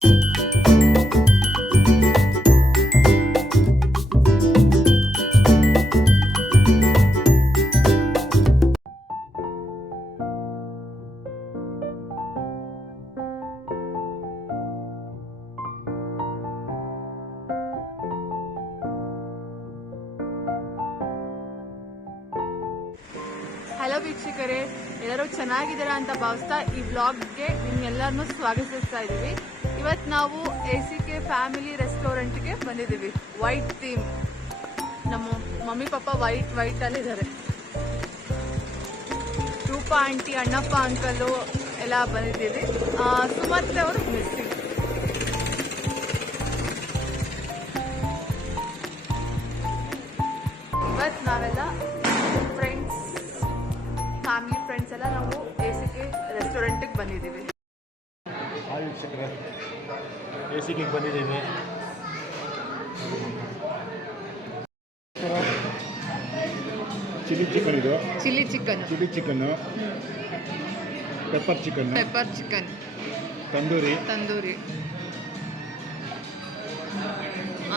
Hello ವೀಕ್ಷಕರೇ, ಎಲ್ಲರೂ ಚೆನ್ನಾಗಿದ್ದೀರಾ ಅಂತ ಭಾವಿಸ್ತಾ ಈ ವ್ಲಾಗ್ಗೆ ನಿಮ್ಗೆಲ್ಲರನ್ನೂ ಸ್ವಾಗತಿಸ್ತಾ ಇದ್ದೀವಿ. ಇವತ್ತು ನಾವು ACK ಫ್ಯಾಮಿಲಿ ರೆಸ್ಟೋರೆಂಟ್ಗೆ ಬಂದಿದ್ದೀವಿ. ವೈಟ್ ಥೀಮ್, ನಮ್ಮ ಮಮ್ಮಿ ಪಾಪ ವೈಟ್ ಅಲ್ಲಿದ್ದಾರೆ. ರೂಪಾ ಆಂಟಿ, ಅಣ್ಣಪ್ಪ ಅಂಕಲು ಎಲ್ಲ ಬಂದಿದ್ದೀವಿ. ಸುಮತ್ ಅವರು ಮಿಸ್ಸಿಂಗ್. ಇವತ್ತು ನಾವೆಲ್ಲ ಫ್ಯಾಮಿಲಿ ಫ್ರೆಂಡ್ಸ್ ಎಲ್ಲ ನಾವು ACK ರೆಸ್ಟೋರೆಂಟಿಗೆ ಬಂದಿದ್ದೀವಿ. ACK ಬಂದಿದ್ದೀವಿ. ಚಿಲ್ಲಿ ಚಿಕನ್, ಇದು chilli chicken, pepper chicken, tandoori,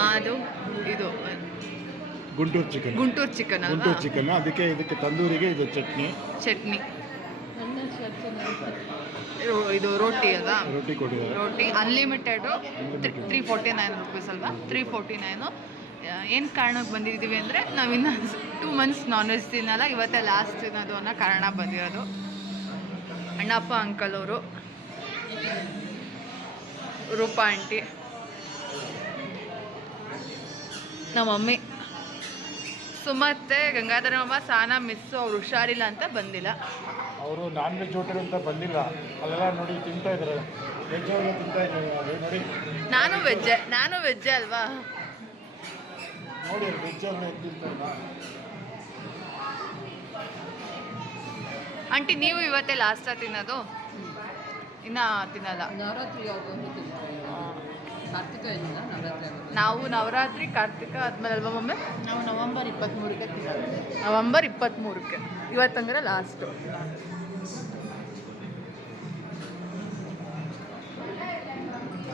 ಅದು ಇದು ಗುಂಟೂರು ಚಿಕನ್, ಅದಕ್ಕೆ ಇದಕ್ಕೆ ತಂದೂರಿಗೆ ಇದು ಚಟ್ನಿ, ಇದು ರೋಟಿ ಅಲ್ವಾ? ರೋಟಿ ಅನ್ಲಿಮಿಟೆಡ್ 349 ರುಪೀಸ್ ಅಲ್ವಾ? 349. ಏನು ಕಾರಣಕ್ಕೆ ಬಂದಿದ್ದೀವಿ ಅಂದರೆ ನಾವಿನ್ನು 2 ಮಂತ್ಸ್ ನಾನ್ ವೆಜ್ ತಿನ್ನಲ್ಲ, ಇವತ್ತೇ ಲಾಸ್ಟ್ ತಿನ್ನೋದು ಅನ್ನೋ ಕಾರಣ ಬಂದಿರೋದು. ಅಣ್ಣಪ್ಪ ಅಂಕಲ್ ಅವರು, ರೂಪಾ ಆಂಟಿ, ನಮ್ಮ ಮಮ್ಮಿ, ಸುಮತ್ತೆ, ಗಂಗಾಧರ ಮಾಮ, ಸಾನಾ ಮಿಸ್ಸು, ಅವ್ರು ಹುಷಾರಿಲ್ಲ ಅಂತ ಬಂದಿಲ್ಲ. ಅವರು ನಾನ್ ವೆಜ್ ಹೋಟೆಲ್ ಅಂತ ಬಂದಿಲ್ಲ. ಅಲ್ಲೆಲ್ಲ ನೋಡಿ ತಿಂತಾ ಇದ್ದಾರೆ, ವೆಜ್ ಎಲ್ಲ ತಿಂತಾ ಇದ್ದಾರೆ ನೋಡಿ. ನಾನು ವೆಜ್ಜೆ ಅಲ್ವಾ? ನೋಡಿ ವೆಜ್ ಎಲ್ಲ ತಿಂತಾ. ಆಂಟಿ, ನೀವು ಇವತ್ತೇ ಲಾಸ್ಟ್ ತಿನ್ನೋದು? ಇನ್ನ ತಿನ್ನಲ್ಲ? ನಾವು ನವರಾತ್ರಿ ಕಾರ್ತಿಕ ಆದ್ಮೇಲೆ ಅಲ್ವಾ ಮಮ್ಮಿ? ನಾವು ನವೆಂಬರ್ 23ಕ್ಕೆ ತಿನ್ನೋದು. ನವೆಂಬರ್ 23ಕ್ಕೆ, ಇವತ್ತಂದ್ರೆ ಲಾಸ್ಟು.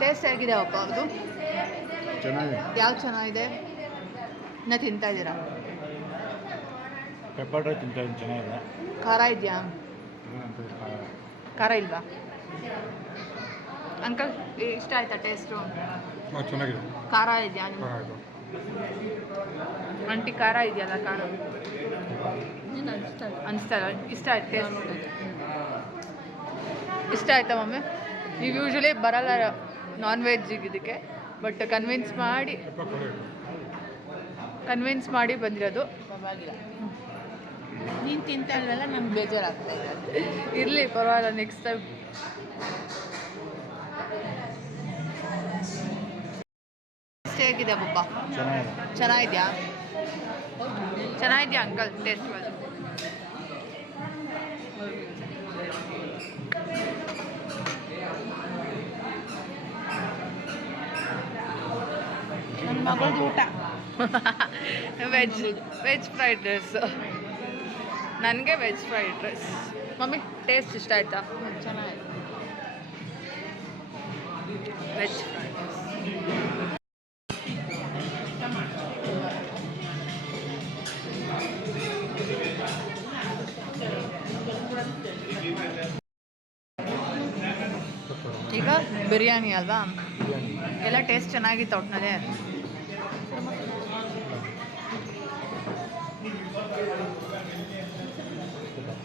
ಟೇಸ್ಟ್ ಹೇಗಿದೆ ಅಪ್ಪ? ಅದು ಚೆನ್ನಾಗಿದೆ. ಯಾವ್ದು ಚೆನ್ನಾಗಿದೆ? ಇನ್ನ ತಿಂತಾ ಇದ್ದೀರಾ? ಪೆಪ್ಪರ್ ಡ್ರೈ ತಿಂತಾ ಇದ್ದೀನಿ, ಚೆನ್ನಾಗಿದೆ. ಖಾರ ಇದೆಯಾ? ಖಾರ ಇಲ್ವಾ ಅಂಕಲ್? ಇಷ್ಟ ಆಯ್ತಾ ಟೇಸ್ಟು? ಚೆನ್ನಾಗಿದೆ. ಖಾರ ಇದೆಯಾ? ಆಂಟಿ ಖಾರ ಇದೆಯಲ್ಲ? ಖಾರ ಅನಿಸ್ತಾ ಇಲ್ಲ? ಇಷ್ಟ ಆಯ್ತು ಟೇಸ್ಟ್? ಇಷ್ಟ ಆಯ್ತಾ ಮಮ್ಮಿ? ನೀವು ಯೂಶ್ವಲಿ ಬರಲ್ಲ ನಾನ್ ವೆಜ್ಜಿಗೆ ಇದಕ್ಕೆ, ಬಟ್ ಕನ್ವಿನ್ಸ್ ಮಾಡಿ ಬಂದಿರೋದು. ಪರವಾಗಿಲ್ಲ, ನೀನು ತಿಂತಾ ಇಲ್ವಲ್ಲ, ನಮ್ಗೆ ಬೇಜಾರಾಗ್ತಾ ಇದೆ. ಇರಲಿ, ಪರವಾಗಿಲ್ಲ, ನೆಕ್ಸ್ಟ್ ಟೈಮ್. ಹೇಗಿದೆ ಪಪ್ಪ? ಚೆನ್ನಾಗಿದ್ಯಾ ಅಂಕಲ್? ಟೇಸ್ಟ್ ನನ್ನ ಮಗಳದ್ದು ಊಟ ವೆಜ್ ಫ್ರೈಡ್ ರೈಸ್. ನನಗೆ veg fried rice. Mummy, taste ಇಷ್ಟ ಆಯ್ತಾ? ಚೆನ್ನಾಗಿದೆ. Veg fried rice. ಈಗ ಬಿರಿಯಾನಿ ಅಲ್ವಾ? ಎಲ್ಲ ಟೇಸ್ಟ್ ಚೆನ್ನಾಗಿತ್ತು ಒಟ್ಟಿನಲ್ಲಿ.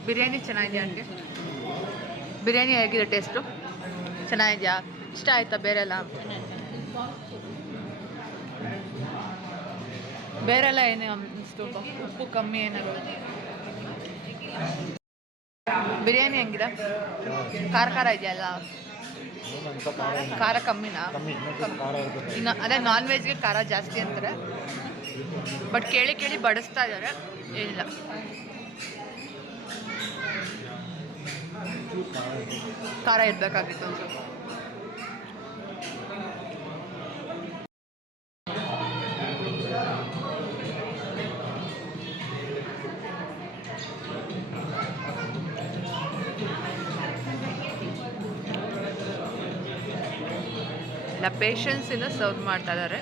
ಬಿರಿಯಾನಿ ಚೆನ್ನಾಗಿದೆಯಾ ಅಂಟಿ? ಬಿರಿಯಾನಿ ಹೇಗಿದೆ ಟೇಸ್ಟು? ಚೆನ್ನಾಗಿದೆಯಾ? ಇಷ್ಟ ಆಯ್ತಾ? ಬೇರೆಲ್ಲ ಏನೇ ಅನಿಸ್ತು? ಉಪ್ಪು ಕಮ್ಮಿ ಏನಾದ್ರು? ಬಿರಿಯಾನಿ ಹೆಂಗಿದೆ? ಖಾರ ಇದೆಯಲ್ಲ? ಖಾರ ಕಮ್ಮಿನಾ? ಇನ್ನು ಅದೇ ನಾನ್ ವೆಜ್ಗೆ ಖಾರ ಜಾಸ್ತಿ ಅಂತಾರೆ, ಬಟ್ ಕೇಳಿ ಬಡಿಸ್ತಾ ಇದ್ದಾರೆ. ಏನಿಲ್ಲ, ಖಾರ ಇರಬೇಕಾಗಿತ್ತು ಒಂದು ಸ್ವಲ್ಪ. ಎಲ್ಲ ಪೇಷನ್ಸಿಂದ ಸರ್ವ್ ಮಾಡ್ತಾ ಇದ್ದಾರೆ.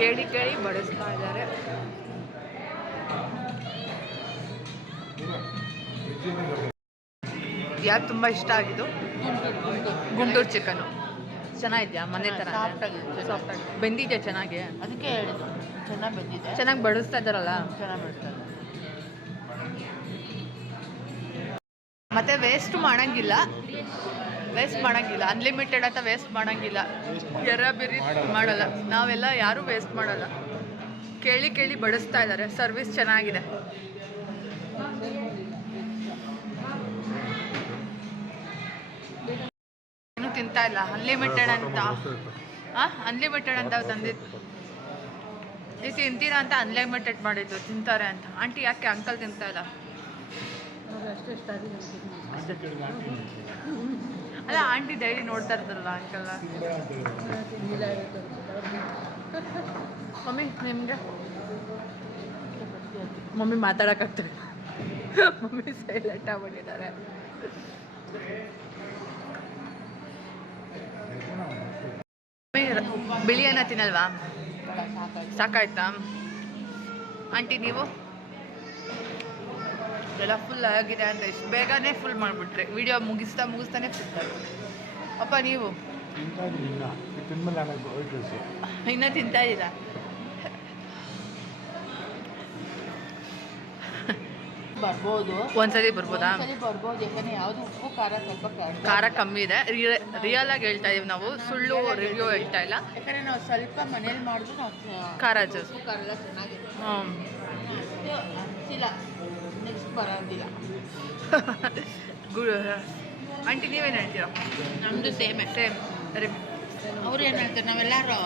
ಕೇಳಿ ಕೇಳಿ ಬಡಿಸ್ತಾ ಇದ್ದಾರೆ. ಯಾರು ತುಂಬ ಇಷ್ಟ ಆಗಿದ್ದು ಗುಂಟೂರು ಚಿಕನು ಚೆನ್ನಾಗಿದ್ಯಾ? ಮನೆ ಥರ ಬೆಂದಿದ್ಯಾ ಚೆನ್ನಾಗಿ? ಅದಕ್ಕೆ ಹೇಳಿದ್ದು ಚೆನ್ನಾಗಿ ಬಂದಿದೆ, ಚೆನ್ನಾಗಿ ಬಡಿಸ್ತಾ ಇದ್ದಾರಲ್ಲ. ಚೆನ್ನಾಗಿ ಬಿಡ್ತಾರೆ. ಮತ್ತೆ ವೇಸ್ಟ್ ಮಾಡಂಗಿಲ್ಲ, ಅನ್ಲಿಮಿಟೆಡ್ ಅಂತ ವೇಸ್ಟ್ ಮಾಡಂಗಿಲ್ಲ. ಎರ್ರಬಿರಿ ಮಾಡಲ್ಲ, ನಾವೆಲ್ಲ ಯಾರೂ ವೇಸ್ಟ್ ಮಾಡಲ್ಲ. ಕೇಳಿ ಕೇಳಿ ಬಡಿಸ್ತಾ ಇದ್ದಾರೆ. ಸರ್ವಿಸ್ ಚೆನ್ನಾಗಿದೆ. ಏನು ತಿಂತಾ ಇಲ್ಲ, ಅನ್ಲಿಮಿಟೆಡ್ ಅಂತ ತಂದಿದ್ದು. ನೀವು ತಿಂತೀರಾ ಅಂತ ಅನ್ಲಿಮಿಟೆಡ್ ಮಾಡಿದ್ದು, ತಿಂತಾರೆ ಅಂತ. ಆಂಟಿ ಯಾಕೆ ಅಂಕಲ್ ತಿಂತಾ ಇಲ್ಲ? ಅಲ್ಲ, ಆಂಟಿ ಡೈಲಿ ನೋಡ್ತಾ ಇರ್ತಾರಲ್ಲ ಅಂಕಲ್ನ. ಮಮ್ಮಿ ನಿಮಗೆ ಮಮ್ಮಿ ಮಾತಾಡೋಕ್ಕಾಗ್ತದೆ. ಮಮ್ಮಿ ಸೈಲೆಂಟ್ ಆಗ್ಬಿಟ್ಟಿದ್ದಾರೆ. ಬಿಳಿ ಅನ್ನ ತಿನ್ನಲ್ವಾ? ಸಾಕಾಯ್ತಾ? ಆಂಟಿ ನೀವು ಎಲ್ಲ ಫುಲ್ ಆಗಿದೆ ಅಂತ ಇಷ್ಟು ಬೇಗನೆ ಫುಲ್ ಮಾಡಿಬಿಟ್ರಿ. ವಿಡಿಯೋ ಮುಗಿಸ್ತಾನೆ ಫುಲ್. ಅಪ್ಪ ನೀವು ಇನ್ನೂ ತಿಂತಾ ಇದ್ದೀರಾ? ಬರ್ಬೋದು, ಒಂದ್ಸಲಿ ಬರ್ಬೋದಾ? ಬರ್ಬೋದು. ಯಾಕಂದ್ರೆ ಯಾವುದು ಉಪ್ಪು ಖಾರ ಸ್ವಲ್ಪ ಖಾರ ಕಮ್ಮಿ ಇದೆ. ರಿಯಲ್ ಆಗಿ ಹೇಳ್ತಾ ಇದೀವಿ ನಾವು, ಸುಳ್ಳು ರಿವ್ಯೂ ಹೇಳ್ತಾ ಇಲ್ಲ. ಯಾಕಂದ್ರೆ ನಾವು ಸ್ವಲ್ಪ ಮನೇಲಿ ಮಾಡಿದ್ರು ನಾವು ಖಾರ ಜಾಸ್ತಿ. ಉಪ್ಪು ಖಾರ ಎಲ್ಲ ಚೆನ್ನಾಗಿದೆ. ಇಲ್ಲ ನೆಕ್ಸ್ಟ್ ಬರೋದಿಲ್ಲ. ಆಂಟಿ ನೀವೇನು ಹೇಳ್ತೀರಾ? ನಮ್ಮದು ಸೇಮ್. ಅವ್ರು ಏನು ಹೇಳ್ತಾರೆ? ನಾವೆಲ್ಲರೂ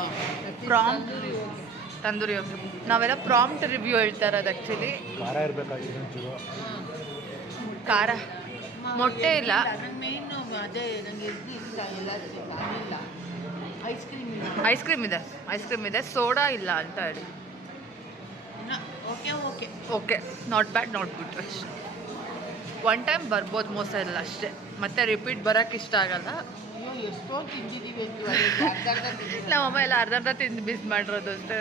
ತಂದೂರಿ ನಾವೆಲ್ಲ ಪ್ರಾಂಪ್ಟ್ ರಿವ್ಯೂ ಹೇಳ್ತಾ ಇರೋದು. ಆ್ಯಕ್ಚುಲಿ ಖಾರ ಇರಬೇಕಾಗಿತ್ತು, ಖಾರ ಮೊಟ್ಟೆ ಇಲ್ಲ. ನಂಗೆ ಮೇಯ್ನು ಅದೇ, ನನಗೆ ಇಷ್ಟ ಎಲ್ಲ ಅದಿಲ್ಲ. ಐಸ್ ಕ್ರೀಮ್ ಇದೆ, ಸೋಡಾ ಇಲ್ಲ ಅಂತ ಹೇಳಿ. Okay, not bad, not good. ಅಷ್ಟೇ ಒನ್ ಟೈಮ್ ಬರ್ಬೋದು, ಮೋಸ ಇಲ್ಲ ಅಷ್ಟೇ. ಮತ್ತೆ ರಿಪೀಟ್ ಬರೋಕ್ಕೆ ಇಷ್ಟ ಆಗಲ್ಲ. ಎಷ್ಟೊಂದು ತಿಂದಿದ್ದೀವಿ. ನಮ್ಮಮ್ಮ ಎಲ್ಲ ಅರ್ಧ ತಿಂದು ಮಿಸ್ ಮಾಡಿರೋದು ಅಷ್ಟೇ.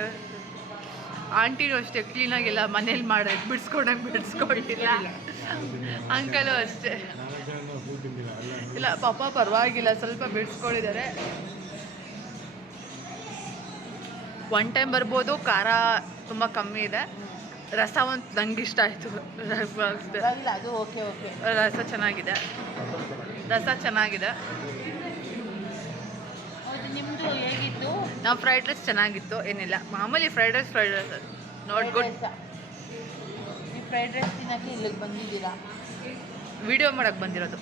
ಆಂಟಿನೂ ಅಷ್ಟೇ ಕ್ಲೀನಾಗಿಲ್ಲ, ಮನೇಲಿ ಮಾಡೋದು ಬಿಡಿಸ್ಕೊಂಡಿಲ್ಲ. ಅಂಕಲು ಅಷ್ಟೇ ಇಲ್ಲ, ಪಾಪ ಪರವಾಗಿಲ್ಲ, ಸ್ವಲ್ಪ ಬಿಡಿಸ್ಕೊಂಡಿದ್ದಾರೆ. ಒನ್ ಟೈಮ್ ಬರ್ಬೋದು. ಖಾರ ತುಂಬ ಕಮ್ಮಿ ಇದೆ. ರಸ ಒಂದು ನಂಗೆ ಇಷ್ಟ ಆಯಿತು. ಅದು ಓಕೆ. ರಸ ಚೆನ್ನಾಗಿದೆ. ನಿಮ್ಮದು ಹೇಗಿತ್ತು? ನಾವು ಫ್ರೈಡ್ ರೈಸ್ ಚೆನ್ನಾಗಿತ್ತು, ಏನಿಲ್ಲ ಮಾಮೂಲಿ ಫ್ರೈಡ್ ರೈಸ್ ನಾಟ್ ಗುಡ್. ನೀವು ಫ್ರೈಡ್ ರೈಸ್ ತಿನ್ನೋಕ್ಕೆ ಇಲ್ಲಿಗೆ ಬಂದಿದ್ದೀರಾ? ವಿಡಿಯೋ ಮಾಡೋಕ್ಕೆ ಬಂದಿರೋದು.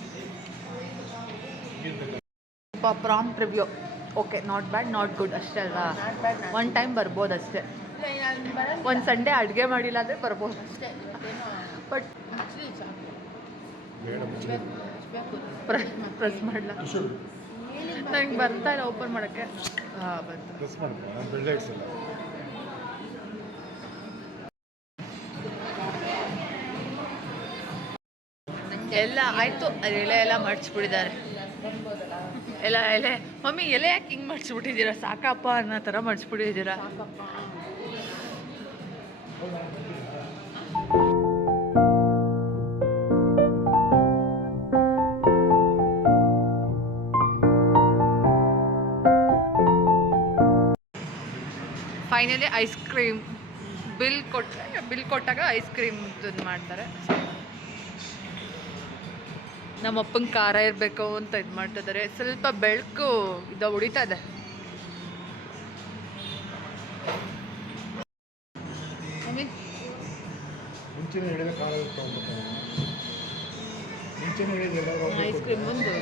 Prompt review okay, not bad, not good ಅಷ್ಟೇ ಅಲ್ವಾ? ಒನ್ ಟೈಮ್ ಬರ್ಬೋದು ಅಷ್ಟೇ. ಒಂದು ಸಂಡೇ ಅಡುಗೆ ಮಾಡಿಲ್ಲ ಅಂದರೆ ಬರ್ಬೋದು ಅಷ್ಟೇ. ಬಟ್ ಪ್ರೆಸ್ ಮಾಡಲ, ನಂಗೆ ಬರ್ತಾ ಇಲ್ಲ ಓಪನ್ ಮಾಡೋಕ್ಕೆ. ಬಂತು. ಎಲ್ಲ ಆಯಿತು. ಎಲೆ ಎಲ್ಲ ಮಡ್ಚಿಬಿಟ್ಟಿದ್ದಾರೆ. ಎಲೆ ಮಮ್ಮಿ ಎಲೆ ಯಾಕೆ ಹಿಂಗೆ ಮಡ್ಚಿಬಿಟ್ಟಿದ್ದೀರಾ? ಸಾಕಪ್ಪ ಅನ್ನೋ ಥರ ಮಡ್ಚಿಬಿಟ್ಟಿದ್ದೀರಾ. ಫೈನಲಿ ಐಸ್ ಕ್ರೀಮ್ ಬಿಲ್ ಕೊಟ್ಟಾಗ ಐಸ್ ಕ್ರೀಮ್ ಇದು ಮಾಡ್ತಾರೆ. ನಮ್ಮ ಅಪ್ಪಂಗೆ ಖಾರ ಇರಬೇಕು ಅಂತ ಇದು ಮಾಡ್ತಿದ್ದಾರೆ. ಸ್ವಲ್ಪ ಬೆಳಕು ಇದು ಹೊಡಿತಾ ಇದೆ. ಐಸ್ ಕ್ರೀಮ್ ಒಂದು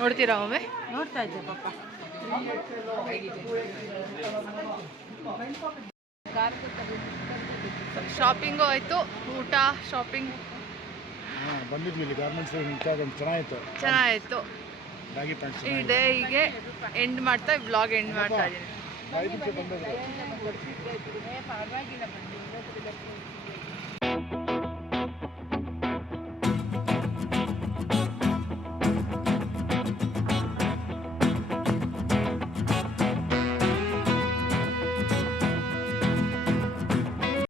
ನೋಡ್ತೀರಾ ಒಮ್ಮೆ? ನೋಡ್ತಾ ಇದ್ದೆ ಪಾಪ. ಶಾಪಿಂಗು ಆಯಿತು, ಊಟ, ಶಾಪಿಂಗ್ ಬಂದಿದ್ವಿ ಇಲ್ಲಿ ಗಾರ್ಮೆಂಟ್ಸ್ ಚೆನ್ನಾಗಿತ್ತು. ರಾಗಿ ಪ್ಯಾಂಟ್ಸ್ ಈ ಡೇ ಹೀಗೆ ಎಂಡ್ ಮಾಡ್ತಾ ವ್ಲಾಗ್ ಎಂಡ್ ಮಾಡ್ತಾ ಇದ್ದೀನಿ. ಐದು ನಿಮಿಷ ಬಂದದ್ದು ಪರವಾಗಿಲ್ಲ ಬನ್ನಿ